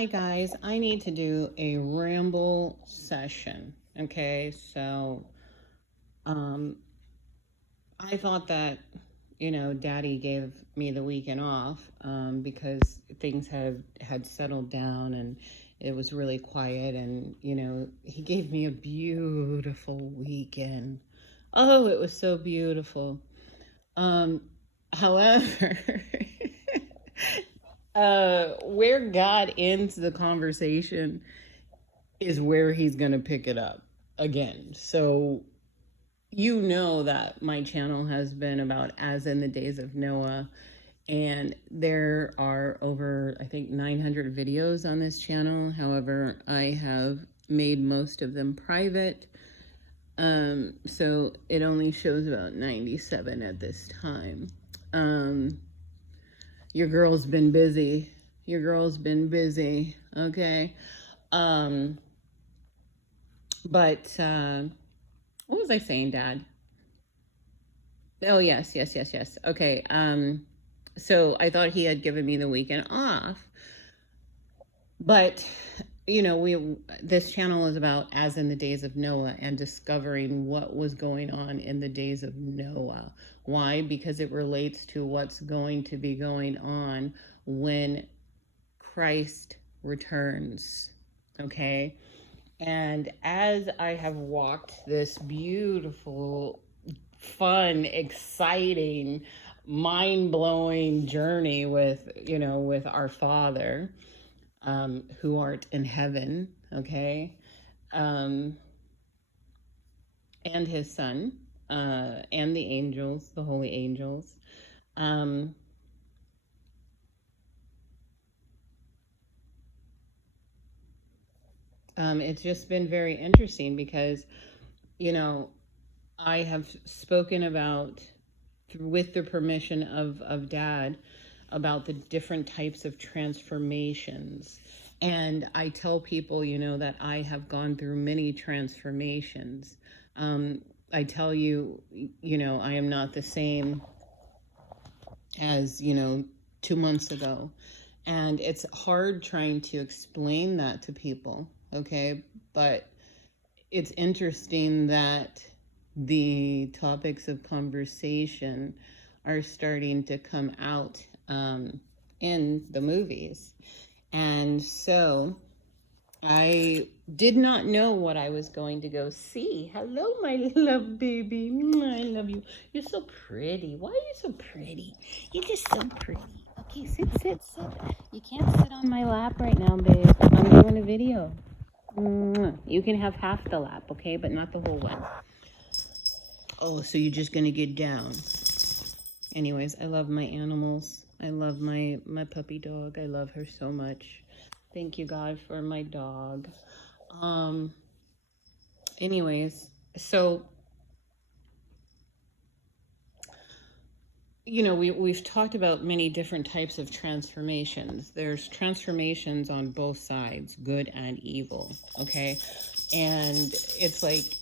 Hi guys, I need to do a ramble session. Okay, so um I thought that Daddy gave me the weekend off because things had settled down and it was really quiet, and he gave me a beautiful weekend. Oh, it was so beautiful. Um However, where God ends the conversation is where he's going to pick it up again. So, that my channel has been about as in the days of Noah, and there are over, I think, 900 videos on this channel. However, I have made most of them private. So it only shows about 97 at this time. Um, your girl's been busy. Your girl's been busy. Okay. Um, but what was I saying, Dad? Oh, yes. Okay. So I thought he had given me the weekend off, but this channel is about as in the days of Noah and discovering what was going on in the days of Noah. Why? Because it relates to what's going to be going on when Christ returns. Okay. And as I have walked this beautiful, fun, exciting, mind-blowing journey with our Father, who art in heaven, okay, and his Son, and the angels, the holy angels, it's just been very interesting because, I have spoken about, with the permission of Dad, about the different types of transformations. And I tell people, that I have gone through many transformations. I tell you, I am not the same as, 2 months ago. And it's hard trying to explain that to people, okay? But it's interesting that the topics of conversation are starting to come out in the movies. And so I did not know what I was going to go see. Hello, my love baby. I love you. You're so pretty. Why are you so pretty? You're just so pretty. Okay, sit. You can't sit on my lap right now, babe. I'm doing a video. You can have half the lap, okay? But not the whole one. Oh, so you're just gonna get down. Anyways, I love my animals. I love my puppy dog. I love her so much. Thank you, God, for my dog. Anyways, so we've talked about many different types of transformations. There's transformations on both sides, good and evil, okay? And it's like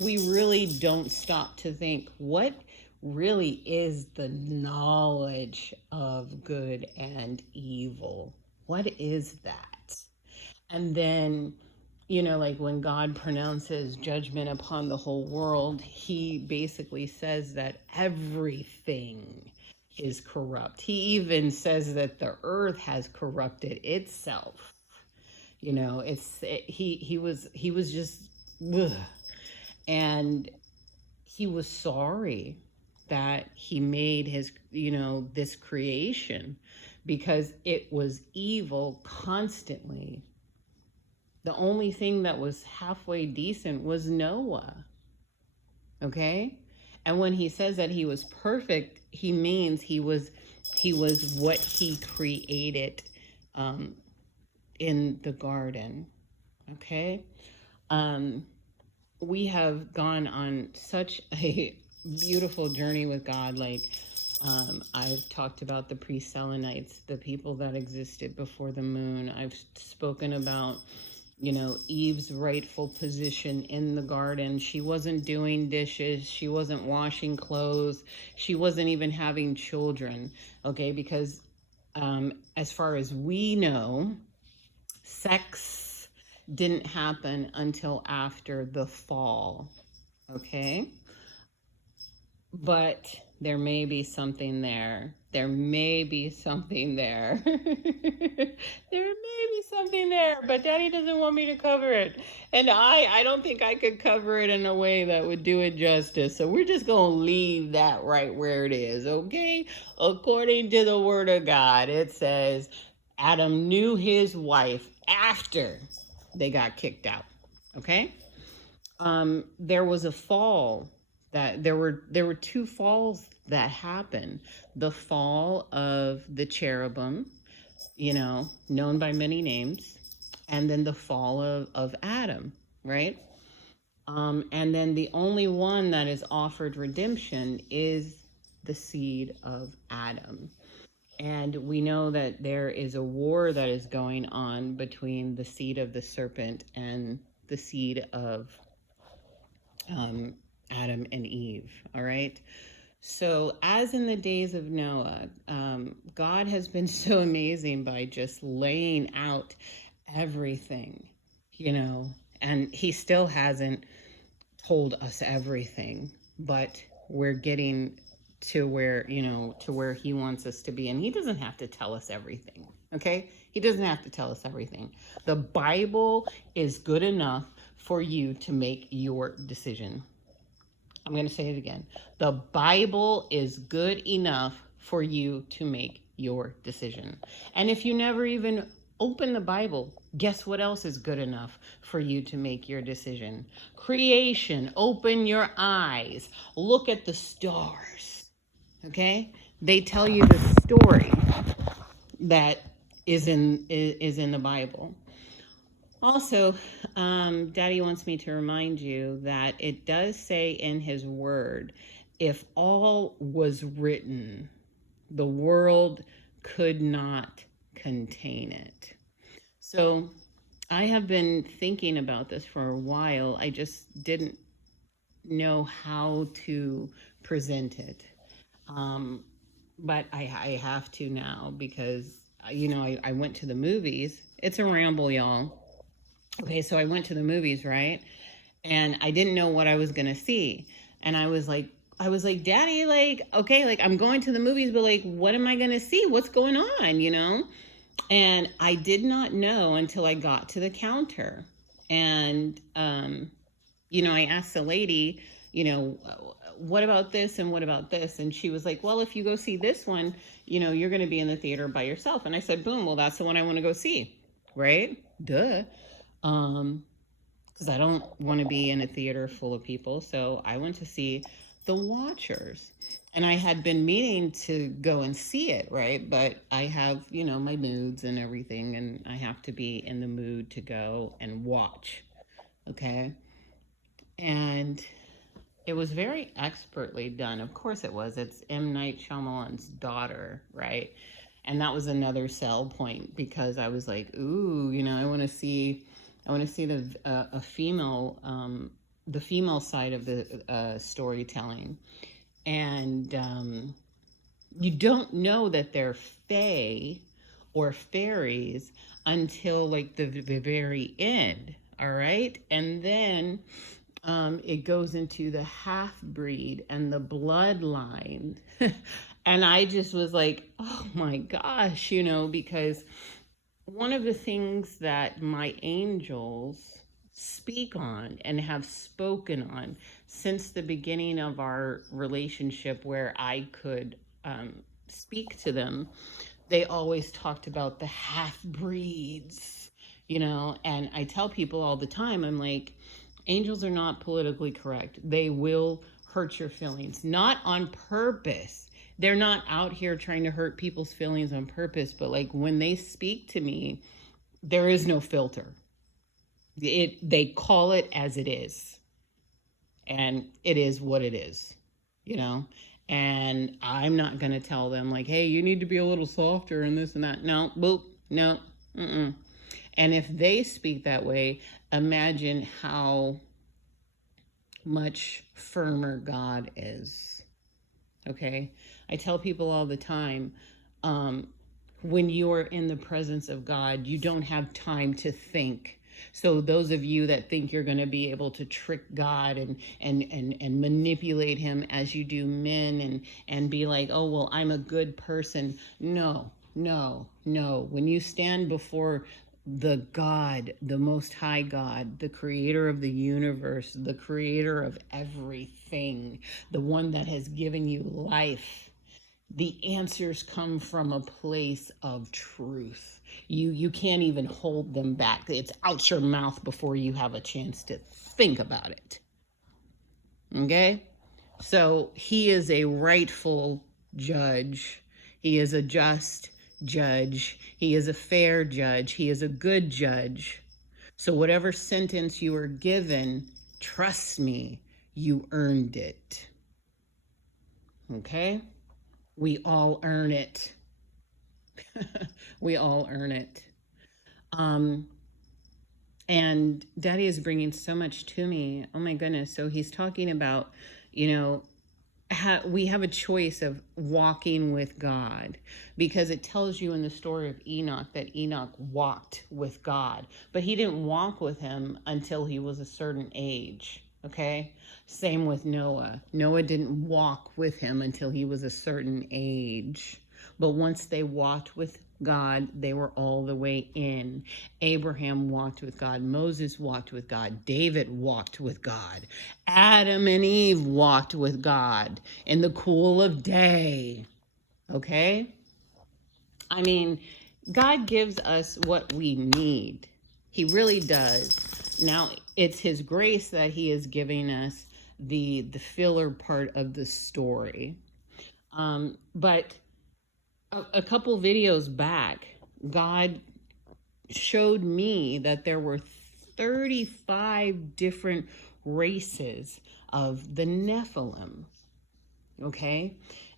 we really don't stop to think, what really is the knowledge of good and evil? What is that? And then, like when God pronounces judgment upon the whole world, he basically says that everything is corrupt. He even says that the earth has corrupted itself. He was just ugh. And he was sorry that he made this creation, because it was evil constantly. The only thing that was halfway decent was Noah. Okay? And when he says that he was perfect, he means he was what he created in the garden. Okay? We have gone on such a beautiful journey with God. Like, I've talked about the pre-Selenites, the people that existed before the moon. I've spoken about, Eve's rightful position in the garden. She wasn't doing dishes. She wasn't washing clothes. She wasn't even having children, okay? Because as far as we know, sex didn't happen until after the fall. Okay? But there may be something there. There may be something there. There may be something there, but Daddy doesn't want me to cover it. And I don't think I could cover it in a way that would do it justice. So we're just going to leave that right where it is, okay? According to the Word of God, it says Adam knew his wife after they got kicked out, okay? There was a fall that there were two falls that happened. The fall of the cherubim, known by many names, and then the fall of Adam, right? And then the only one that is offered redemption is the seed of Adam. And we know that there is a war that is going on between the seed of the serpent and the seed of Adam and Eve. All right. So, as in the days of Noah, God has been so amazing by just laying out everything, and He still hasn't told us everything, but we're getting to where, to where He wants us to be. And He doesn't have to tell us everything. Okay. He doesn't have to tell us everything. The Bible is good enough for you to make your decision. I'm going to say it again. The Bible is good enough for you to make your decision. And if you never even open the Bible, guess what else is good enough for you to make your decision? Creation. Open your eyes. Look at the stars. Okay? They tell you the story that is in the Bible. Also, Daddy wants me to remind you that it does say in His Word, if all was written, the world could not contain it. So I have been thinking about this for a while. I just didn't know how to present it. But I have to now because, I went to the movies. It's a ramble, y'all. Okay, so I went to the movies, right? And I didn't know what I was gonna see. And I was like, Daddy, okay, I'm going to the movies, but what am I gonna see? What's going on, And I did not know until I got to the counter. And, I asked the lady, what about this and what about this? And she was like, well, if you go see this one, you're gonna be in the theater by yourself. And I said, boom, well, that's the one I wanna go see, right? Duh. Because I don't want to be in a theater full of people. So I went to see The Watchers. And I had been meaning to go and see it, right? But I have, my moods and everything, and I have to be in the mood to go and watch. Okay? And it was very expertly done. Of course it was. It's M. Night Shyamalan's daughter, right? And that was another sell point because I was like, ooh, I want to see the female side of the storytelling, and you don't know that they're fae or fairies until the very end. All right, and then it goes into the half breed and the bloodline, and I just was like, oh my gosh, because one of the things that my angels speak on and have spoken on since the beginning of our relationship, where I could speak to them, they always talked about the half breeds, and I tell people all the time, I'm like, angels are not politically correct. They will hurt your feelings, not on purpose. They're not out here trying to hurt people's feelings on purpose, but when they speak to me, there is no filter. They call it as it is, and it is what it is, and I'm not going to tell them hey, you need to be a little softer and this and that. No, boop, no, mm-mm. And if they speak that way, imagine how much firmer God is. Okay, I tell people all the time, when you are in the presence of God, you don't have time to think. So those of you that think you're going to be able to trick God and manipulate him as you do men and be like, oh, well, I'm a good person. No, no, no. When you stand before the God, the Most High God, the creator of the universe, the creator of everything, the one that has given you life, the answers come from a place of truth. You can't even hold them back. It's out your mouth before you have a chance to think about it. Okay? So he is a rightful judge. He is a just judge. He is a fair judge. He is a good judge. So whatever sentence you were given, trust me, you earned it. Okay? We all earn it. We all earn it. And Daddy is bringing so much to me. Oh my goodness. So he's talking about, we have a choice of walking with God, because it tells you in the story of Enoch that Enoch walked with God, but he didn't walk with him until he was a certain age. Okay. Same with Noah. Noah didn't walk with him until he was a certain age. But once they walked with God, they were all the way in. Abraham walked with God. Moses walked with God. David walked with God. Adam and Eve walked with God in the cool of day. Okay? I mean, God gives us what we need. He really does. Now, it's his grace that he is giving us the filler part of the story. But a couple videos back, God showed me that there were 35 different races of the Nephilim. Okay?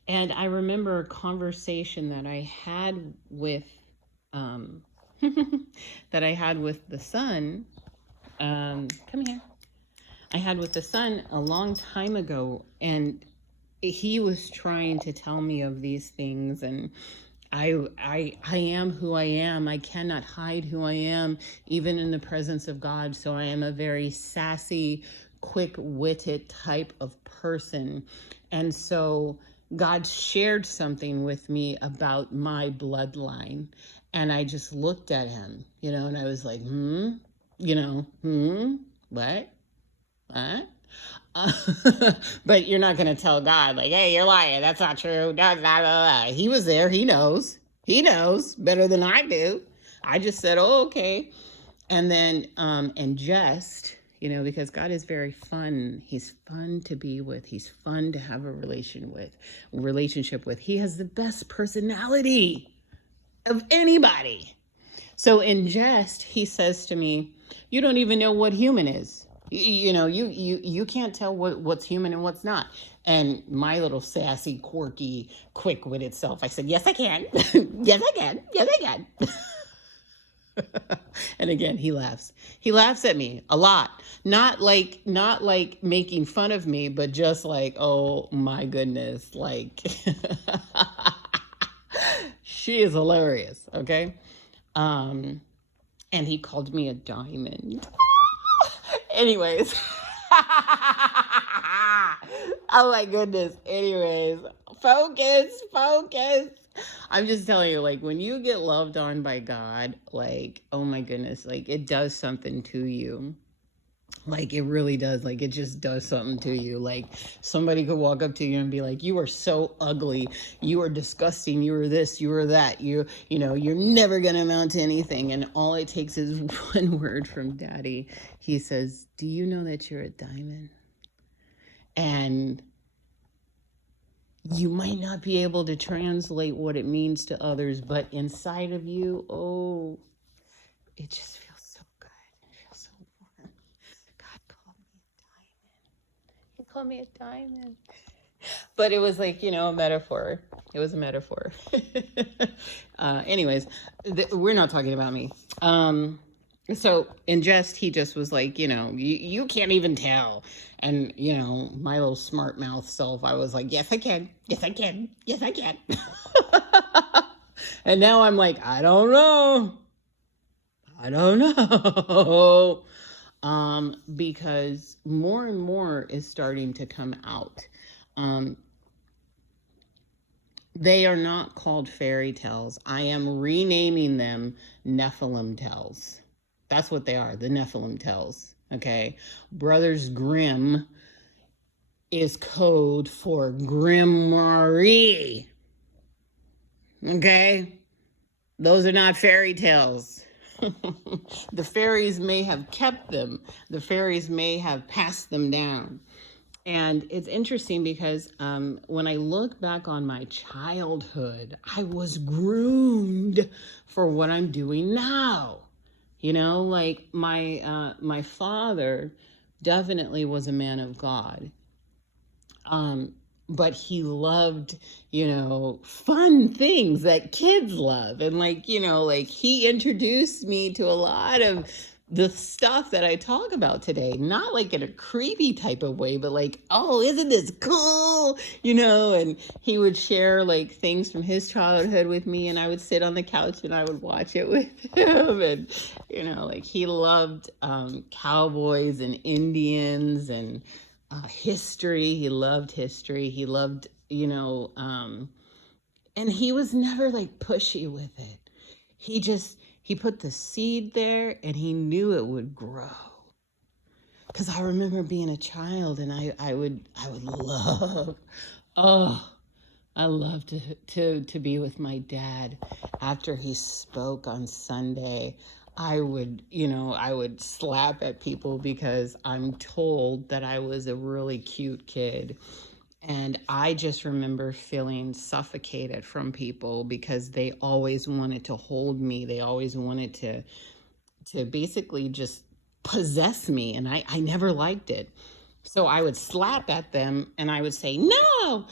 And I remember a conversation that I had with that I had with the son. Come here. I had with the son a long time ago, and he was trying to tell me of these things, and I am who I am. I cannot hide who I am, even in the presence of God. So I am a very sassy, quick-witted type of person. And so God shared something with me about my bloodline. And I just looked at him, and I was like, what? What? But you're not going to tell God, like, hey, you're lying. That's not true. Blah, blah, blah. He was there. He knows. He knows better than I do. I just said, oh, okay. And then, and just, because God is very fun. He's fun to be with. He's fun to have a relationship with. He has the best personality of anybody. So in jest, he says to me, you don't even know what human is. You can't tell what's human and what's not. And my little sassy, quirky, quick-witted self, I said, yes, I can. Yes, I can. Yes, I can. And again, he laughs. He laughs at me a lot. Not like making fun of me, but just like, oh my goodness, like she is hilarious. Okay. And he called me a diamond. Anyways. Oh my goodness. Anyways, focus. I'm just telling you, like, when you get loved on by God, like, oh my goodness, like, it does something to you. Like, it really does. Like, it just does something to you. Like, somebody could walk up to you and be like, you are so ugly. You are disgusting. You are this, you are that. You're never going to amount to anything. And all it takes is one word from Daddy. He says, do you know that you're a diamond? And you might not be able to translate what it means to others, but inside of you, oh, it just feels so good. It feels so warm. God called me a diamond. But it was like, a metaphor. It was a metaphor. Anyways, we're not talking about me. So in jest, he just was like, you can't even tell. And, my little smart mouth self, I was like, yes, I can. Yes, I can. Yes, I can. And now I'm like, I don't know. I don't know. Because more and more is starting to come out. Um, they are not called fairy tales. I am renaming them Nephilim tales. That's what they are, the Nephilim tales. Okay. Brothers Grimm is code for Grimoire. Okay. Those are not fairy tales. The fairies may have kept them, the fairies may have passed them down. And it's interesting because when I look back on my childhood, I was groomed for what I'm doing now. You know, like my father definitely was a man of God. Um, but he loved, fun things that kids love. And like he introduced me to a lot of the stuff that I talk about today, not like in a creepy type of way, but like, oh, isn't this cool? And he would share like things from his childhood with me, and I would sit on the couch and I would watch it with him. And, like he loved cowboys and Indians and history. He loved history. He loved, and he was never like pushy with it. He put the seed there and he knew it would grow. Because I remember being a child and I would love, oh, I love to be with my dad after he spoke on Sunday. I would slap at people because I'm told that I was a really cute kid. And I just remember feeling suffocated from people because they always wanted to hold me. They always wanted to basically just possess me. And I never liked it. So I would slap at them and I would say, no.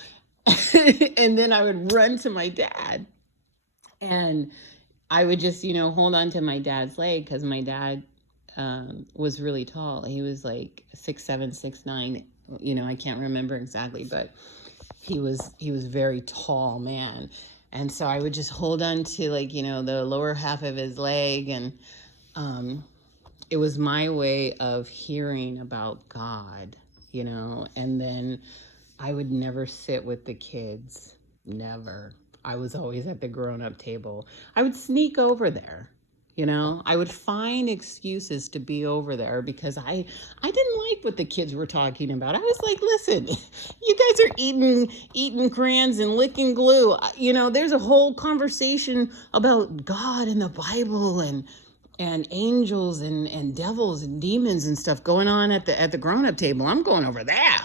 And then I would run to my dad. And I would just, hold on to my dad's leg because my dad was really tall. He was like 6'7", 6'9". I can't remember exactly, but he was very tall man. And so I would just hold on to the lower half of his leg, and it was my way of hearing about God, and then I would never sit with the kids. Never. I was always at the grown-up table. I would sneak over there. I would find excuses to be over there because I didn't like what the kids were talking about. I was like, listen, you guys are eating crayons and licking glue. There's a whole conversation about God and the Bible and angels and devils and demons and stuff going on at the grown-up table. I'm going over there.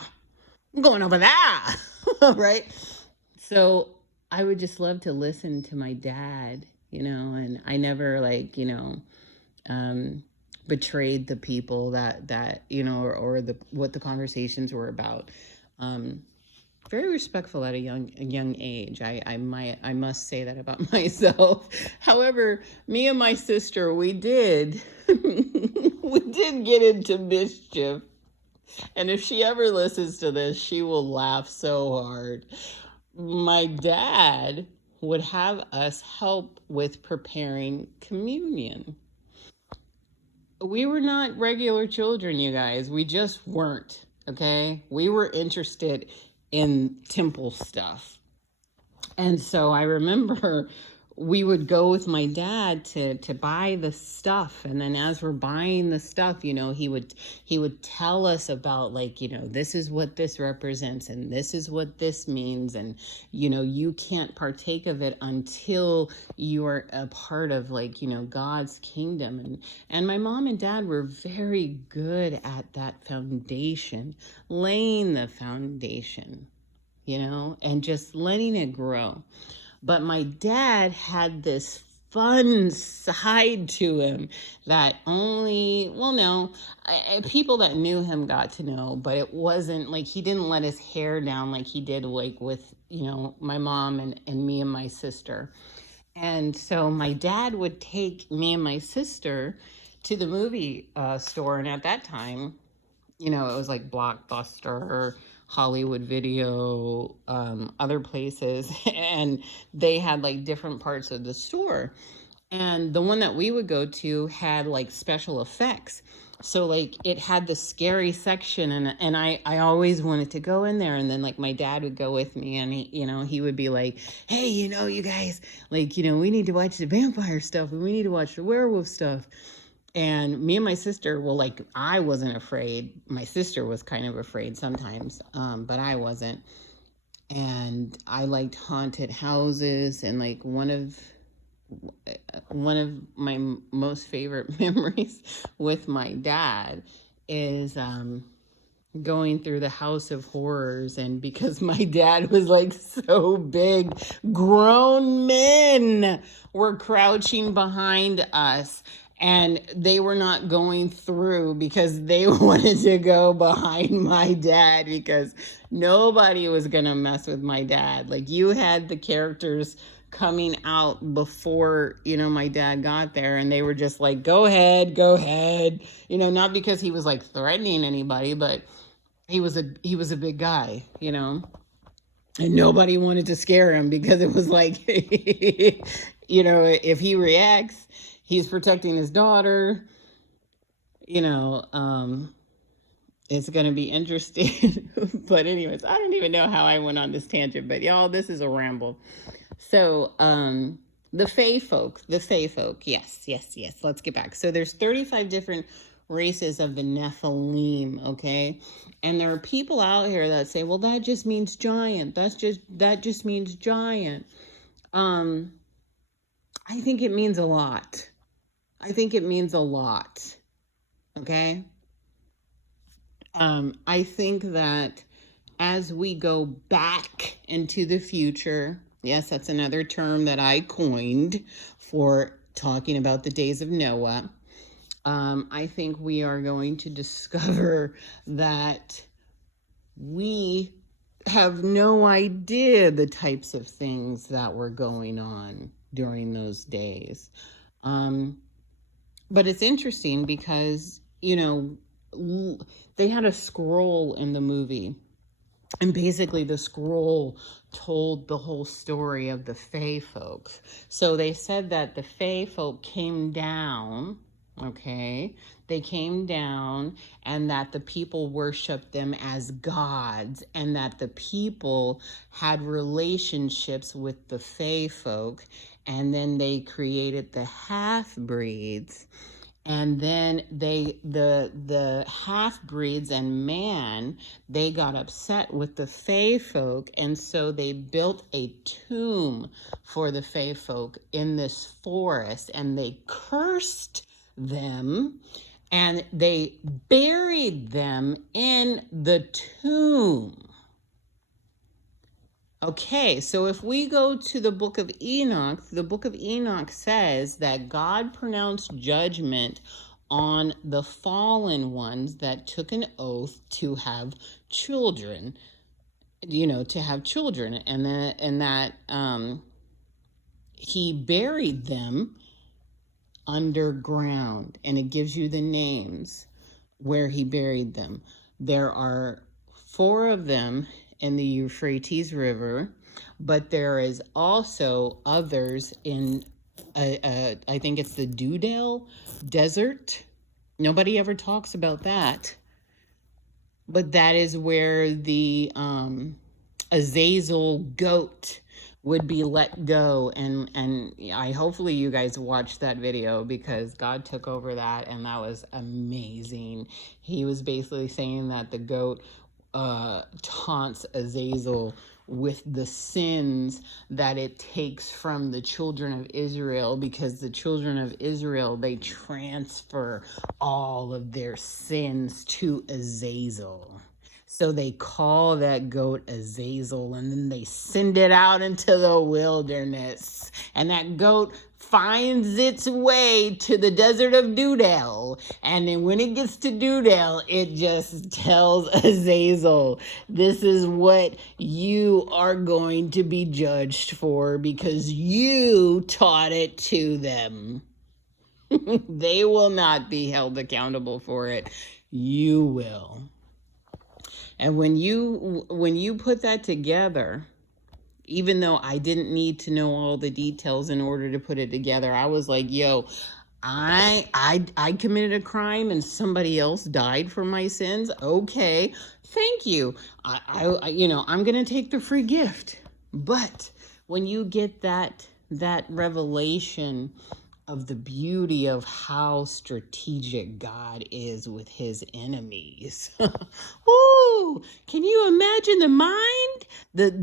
I'm going over there. Right? So I would just love to listen to my dad, and I never betrayed the people that or the what the conversations were about. Very respectful at a young age. I must say that about myself. However, me and my sister, we did we did get into mischief. And if she ever listens to this, she will laugh so hard. My dad would have us help with preparing communion. We were not regular children, you guys. We just weren't, okay? We were interested in temple stuff. And so I remember we would go with my dad to buy the stuff, and then as we're buying the stuff, he would tell us about this is what this represents and this is what this means, and you can't partake of it until you are a part of God's kingdom. And my mom and dad were very good at that foundation, laying the foundation, and just letting it grow. But my dad had this fun side to him that people that knew him got to know, but it wasn't like he didn't let his hair down like he did with, my mom and me and my sister. And so my dad would take me and my sister to the movie store. And at that time, you know, it was like Blockbuster, Hollywood Video, other places, and they had like different parts of the store. And the one that we would go to had like special effects. So like it had the scary section, and I always wanted to go in there. And then like my dad would go with me, and he would be like, hey, you guys, like, we need to watch the vampire stuff, and we need to watch the werewolf stuff. And me and my sister, well, like, I wasn't afraid. My sister was kind of afraid sometimes, but I wasn't. And I liked haunted houses, and like one of my most favorite memories with my dad is going through the House of Horrors. And because my dad was like so big, grown men were crouching behind us, and they were not going through because they wanted to go behind my dad, because nobody was gonna mess with my dad. Like, you had the characters coming out before my dad got there, and they were just like, go ahead, not because he was like threatening anybody, but he was a big guy, and nobody wanted to scare him, because it was like, if he reacts, he's protecting his daughter, it's going to be interesting. But anyways, I don't even know how I went on this tangent, but y'all, this is a ramble. So, the Fae folk, yes, let's get back. So there's 35 different races of the Nephilim, okay? And there are people out here that say, well, that just means giant. That just means giant. I think it means a lot. Okay? I think that as we go back into the future, yes, that's another term that I coined for talking about the days of Noah. I think we are going to discover that we have no idea the types of things that were going on during those days. But it's interesting because, they had a scroll in the movie. And basically the scroll told the whole story of the Fae folks. So they said that the Fae folk came down, okay? They came down, and that the people worshiped them as gods, and that the people had relationships with the Fae folk, and then they created the half-breeds. And then the half-breeds and man, they got upset with the Fae folk, and so they built a tomb for the Fae folk in this forest, and they cursed them, and they buried them in the tomb. Okay, so if we go to the book of Enoch says that God pronounced judgment on the fallen ones that took an oath to have children, and that he buried them underground, and it gives you the names where he buried them. There are 4 of them in the Euphrates River, but there is also others in, I think it's the Dudel Desert. Nobody ever talks about that, but that is where the Azazel goat would be let go, and I hopefully you guys watched that video, because God took over that, and that was amazing. He was basically saying that the goat taunts Azazel with the sins that it takes from the children of Israel, because the children of Israel, they transfer all of their sins to Azazel. So they call that goat Azazel, and then they send it out into the wilderness. And that goat finds its way to the desert of Dudel. And then when it gets to Dudel, it just tells Azazel, this is what you are going to be judged for, because you taught it to them. They will not be held accountable for it. You will. And when you put that together, even though I didn't need to know all the details in order to put it together, I was like, yo, I committed a crime and somebody else died for my sins. Okay, thank you. I'm gonna take the free gift. But when you get that revelation of the beauty of how strategic God is with his enemies. Ooh, can you imagine the mind games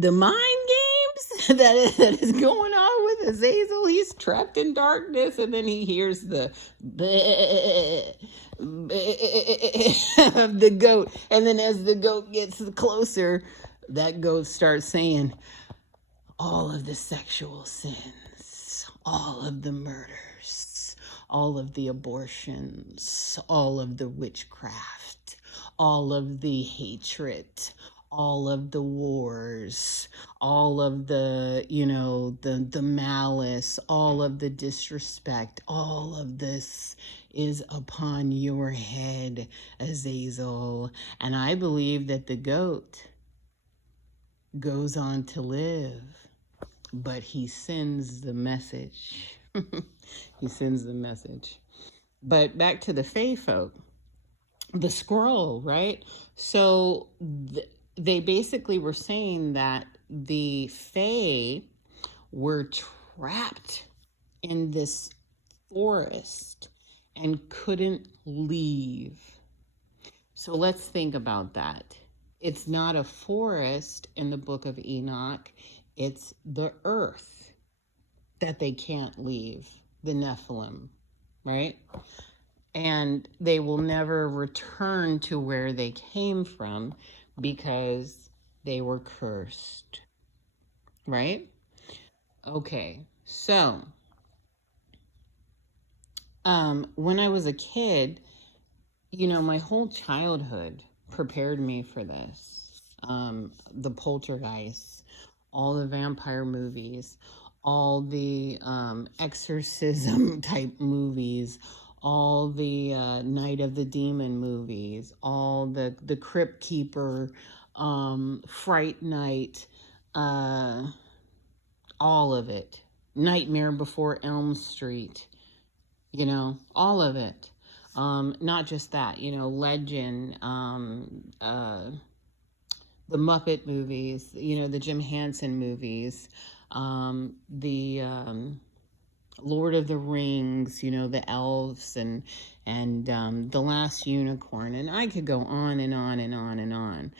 that is going on with Azazel? He's trapped in darkness, and then he hears the of the goat, and then as the goat gets closer, that goat starts saying, all of the sexual sins, all of the murders, all of the abortions, all of the witchcraft, all of the hatred, all of the wars, all of the, the malice, all of the disrespect, all of this is upon your head, Azazel. And I believe that the goat goes on to live, but he sends the message. He sends the message. But back to the Fae folk, the scroll, right? So they basically were saying that the Fae were trapped in this forest and couldn't leave. So let's think about that. It's not a forest in the book of Enoch. It's the earth that they can't leave, the Nephilim, right? And they will never return to where they came from because they were cursed, right? Okay, so when I was a kid, my whole childhood prepared me for this. The poltergeists, all the vampire movies, all the exorcism type movies, all the Night of the Demon movies, all the Crypt Keeper, Fright Night, all of it. Nightmare Before Elm Street, all of it. Not just that, Legend, the Muppet movies, the Jim Henson movies, the Lord of the Rings, the elves and the Last Unicorn, and I could go on and on and on and on.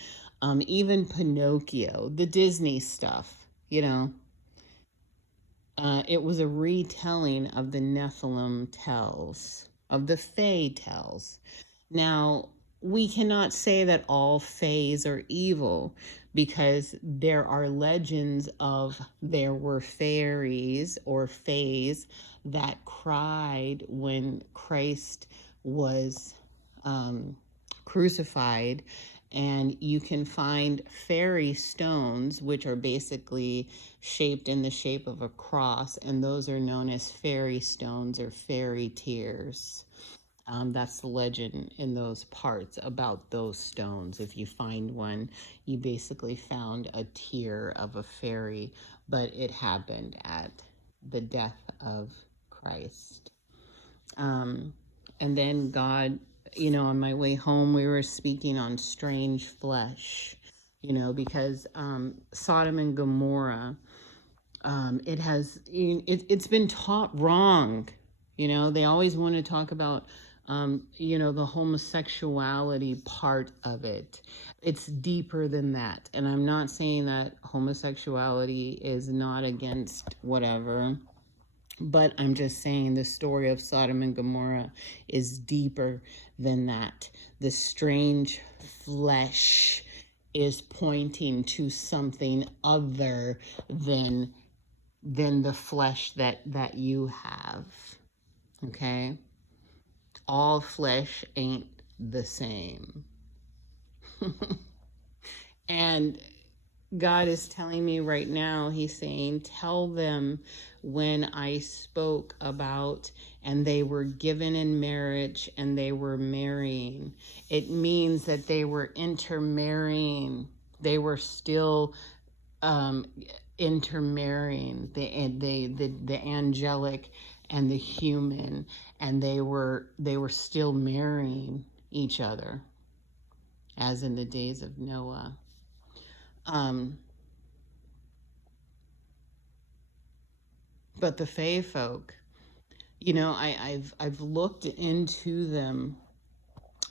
Even Pinocchio, the Disney stuff, it was a retelling of the Nephilim tales, of the Fae tales. Now, we cannot say that all fays are evil because there are legends of there were fairies or fays that cried when Christ was crucified. And you can find fairy stones, which are basically shaped in the shape of a cross, and those are known as fairy stones or fairy tears. That's the legend in those parts about those stones. If you find one, you basically found a tear of a fairy, but it happened at the death of Christ. And then God, on my way home, we were speaking on strange flesh, because Sodom and Gomorrah, it's been taught wrong. They always want to talk about the homosexuality part of it. It's deeper than that. And I'm not saying that homosexuality is not against whatever, but I'm just saying the story of Sodom and Gomorrah is deeper than that. The strange flesh is pointing to something other than the flesh that you have. Okay? All flesh ain't the same. And God is telling me right now, he's saying, tell them when I spoke about and they were given in marriage and they were marrying. It means that they were intermarrying. They were still um, intermarrying, the angelic and the human, and they were still marrying each other, as in the days of Noah. Um, but the Fae folk, I've looked into them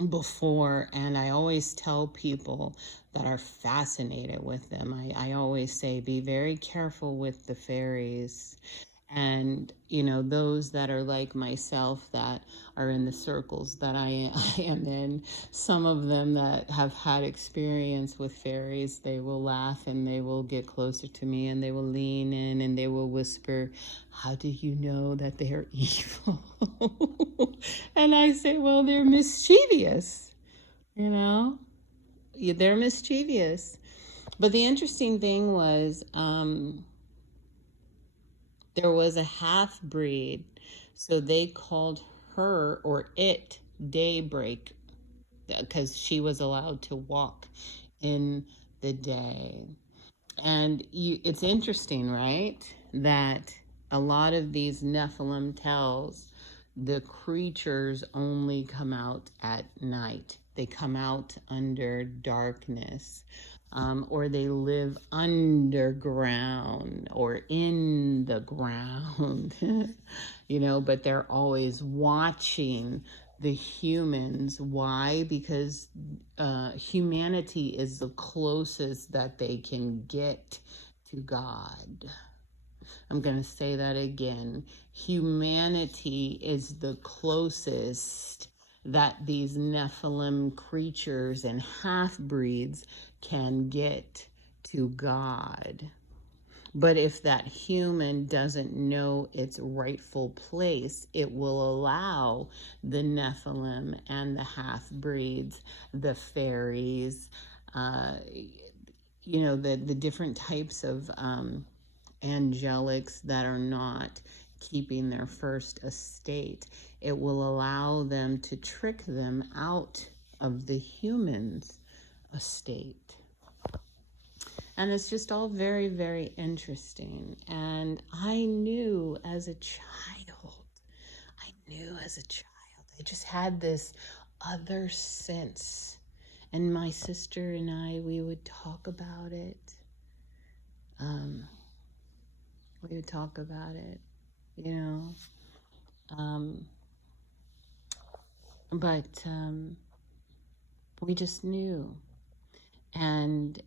before, and I always tell people that are fascinated with them. I always say, be very careful with the fairies. And those that are like myself, that are in the circles that I am in, some of them that have had experience with fairies, they will laugh and they will get closer to me and they will lean in and they will whisper, how do you know that they're evil? And I say, well, they're mischievous, you know they're mischievous. But the interesting thing was, there was a half breed, so they called her, or it, Daybreak, because she was allowed to walk in the day. And it's interesting, right? That a lot of these Nephilim tells, the creatures only come out at night. They come out under darkness, or they live underground or in the ground, but they're always watching the humans. Why? Because humanity is the closest that they can get to God. I'm going to say that again. Humanity is the closest that these Nephilim creatures and half-breeds can get to God. But if that human doesn't know its rightful place, it will allow the Nephilim and the half-breeds, the fairies, the different types of angelics that are not keeping their first estate. It will allow them to trick them out of the human's estate. And it's just all very, very interesting. And I knew as a child, I just had this other sense. And my sister and I, we would talk about it. We would talk about it, you know. But we just knew. And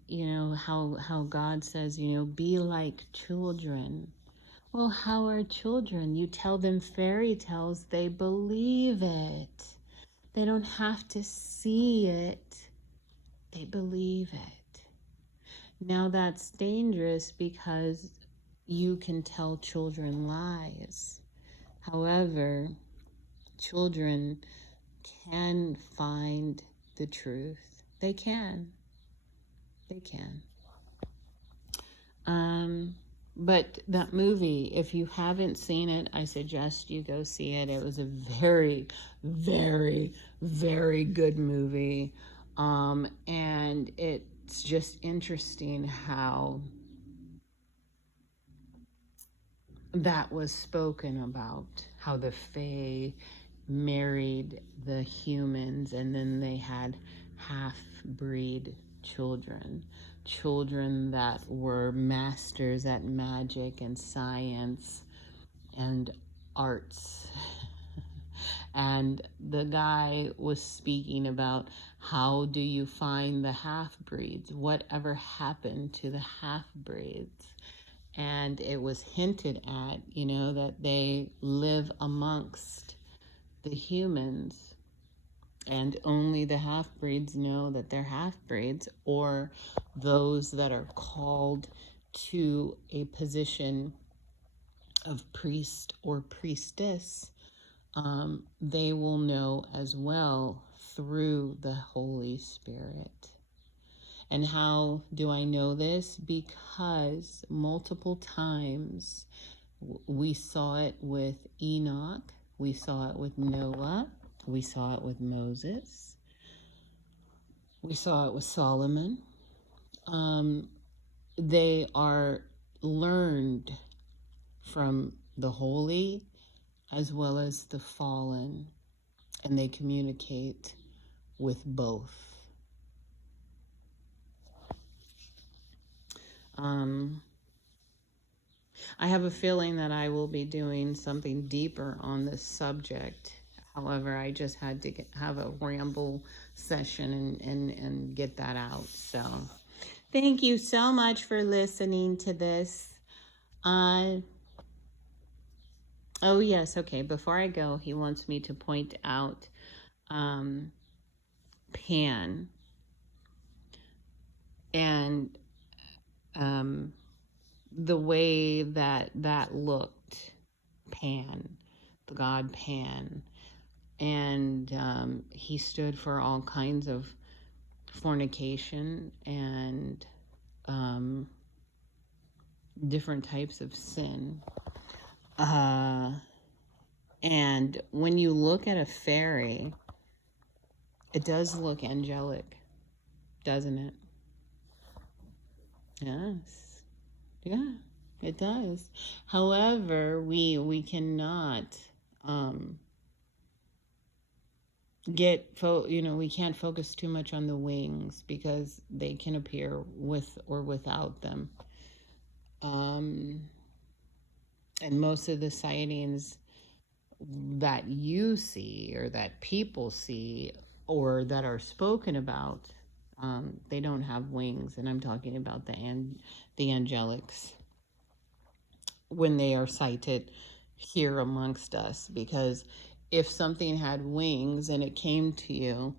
how God says, be like children. Well, how are children? You tell them fairy tales, they believe it. They don't have to see it, they believe it. Now that's dangerous, because you can tell children lies. However, children can find the truth. They can. But that movie, if you haven't seen it, I suggest you go see it. It was a very, very, very good movie. And it's just interesting how that was spoken about, how the Fae married the humans, and then they had half-breed children that were masters at magic and science and arts. And the guy was speaking about, how do you find the half-breeds? Whatever happened to the half-breeds? And it was hinted at, that they live amongst the humans, and only the half-breeds know that they're half-breeds, or those that are called to a position of priest or priestess, they will know as well through the Holy Spirit. And how do I know this? Because multiple times we saw it with Enoch, we saw it with Noah, we saw it with Moses, we saw it with Solomon. They are learned from the holy as well as the fallen, and they communicate with both. I have a feeling that I will be doing something deeper on this subject. However, I just had to have a ramble session and get that out. So thank you so much for listening to this. Oh, yes. Okay. Before I go, he wants me to point out Pan and the way that looked. Pan, the god Pan. And he stood for all kinds of fornication and different types of sin. And when you look at a fairy, it does look angelic, doesn't it? Yes. Yeah, it does. However, we cannot we can't focus too much on the wings because they can appear with or without them. And most of the sightings that you see or that people see or that are spoken about, they don't have wings. And I'm talking about the angelics when they are sighted here amongst us, because if something had wings and it came to you,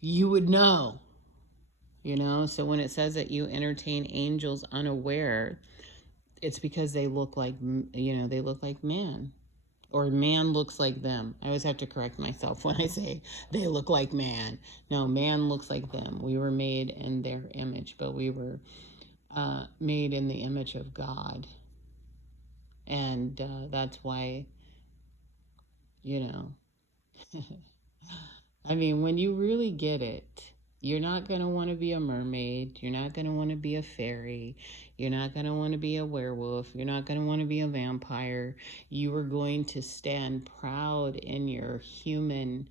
you would know, so when it says that you entertain angels unaware, it's because they look like man, or man looks like them. I always have to correct myself when I say they look like man. No, man looks like them. We were made in their image, but we were made in the image of God. And that's why, I mean, when you really get it, you're not going to want to be a mermaid. You're not going to want to be a fairy. You're not going to want to be a werewolf. You're not going to want to be a vampire. You are going to stand proud in your human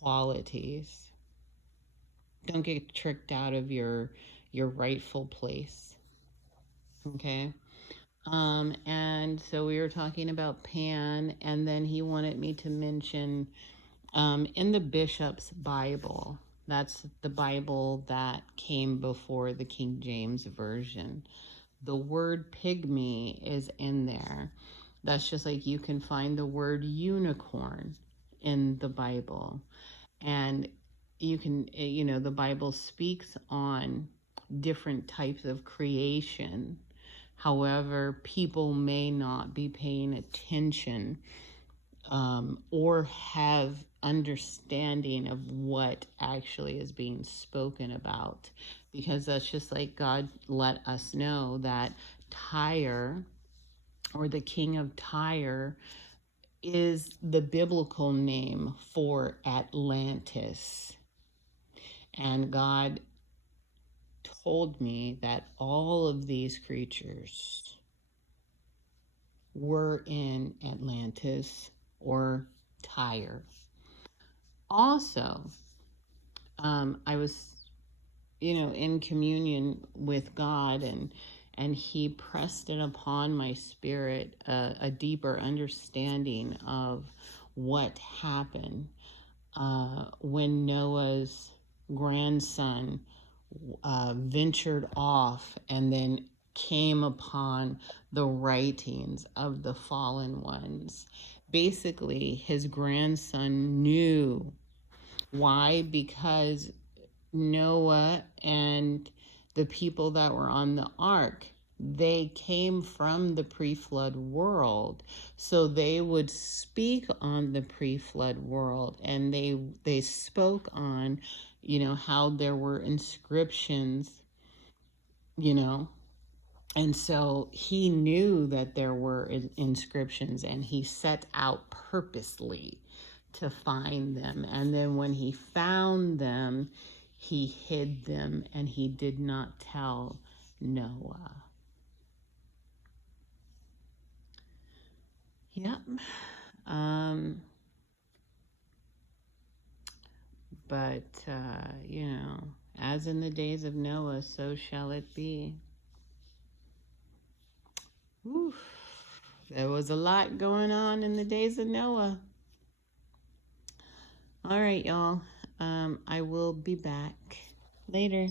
qualities. Don't get tricked out of your rightful place. Okay? And so we were talking about Pan, and then he wanted me to mention in the Bishop's Bible, that's the Bible that came before the King James Version, the word pygmy is in there. That's just like you can find the word unicorn in the Bible. And you can, the Bible speaks on different types of creation. However, people may not be paying attention or have understanding of what actually is being spoken about, because that's just like God let us know that Tyre, or the king of Tyre, is the biblical name for Atlantis. And God told me that all of these creatures were in Atlantis or Tyre. Also, I was, in communion with God, and he pressed it upon my spirit, a deeper understanding of what happened when Noah's grandson ventured off and then came upon the writings of the fallen ones. Basically, his grandson knew. Why? Because Noah and the people that were on the ark they came from the pre-flood world. So they would speak on the pre-flood world, and they spoke on, how there were inscriptions, you know. And so he knew that there were inscriptions, and he set out purposely to find them. And then when he found them, he hid them, and he did not tell Noah. Yep. Um, but, as in the days of Noah, so shall it be. Oof. There was a lot going on in the days of Noah. All right, y'all. I will be back later.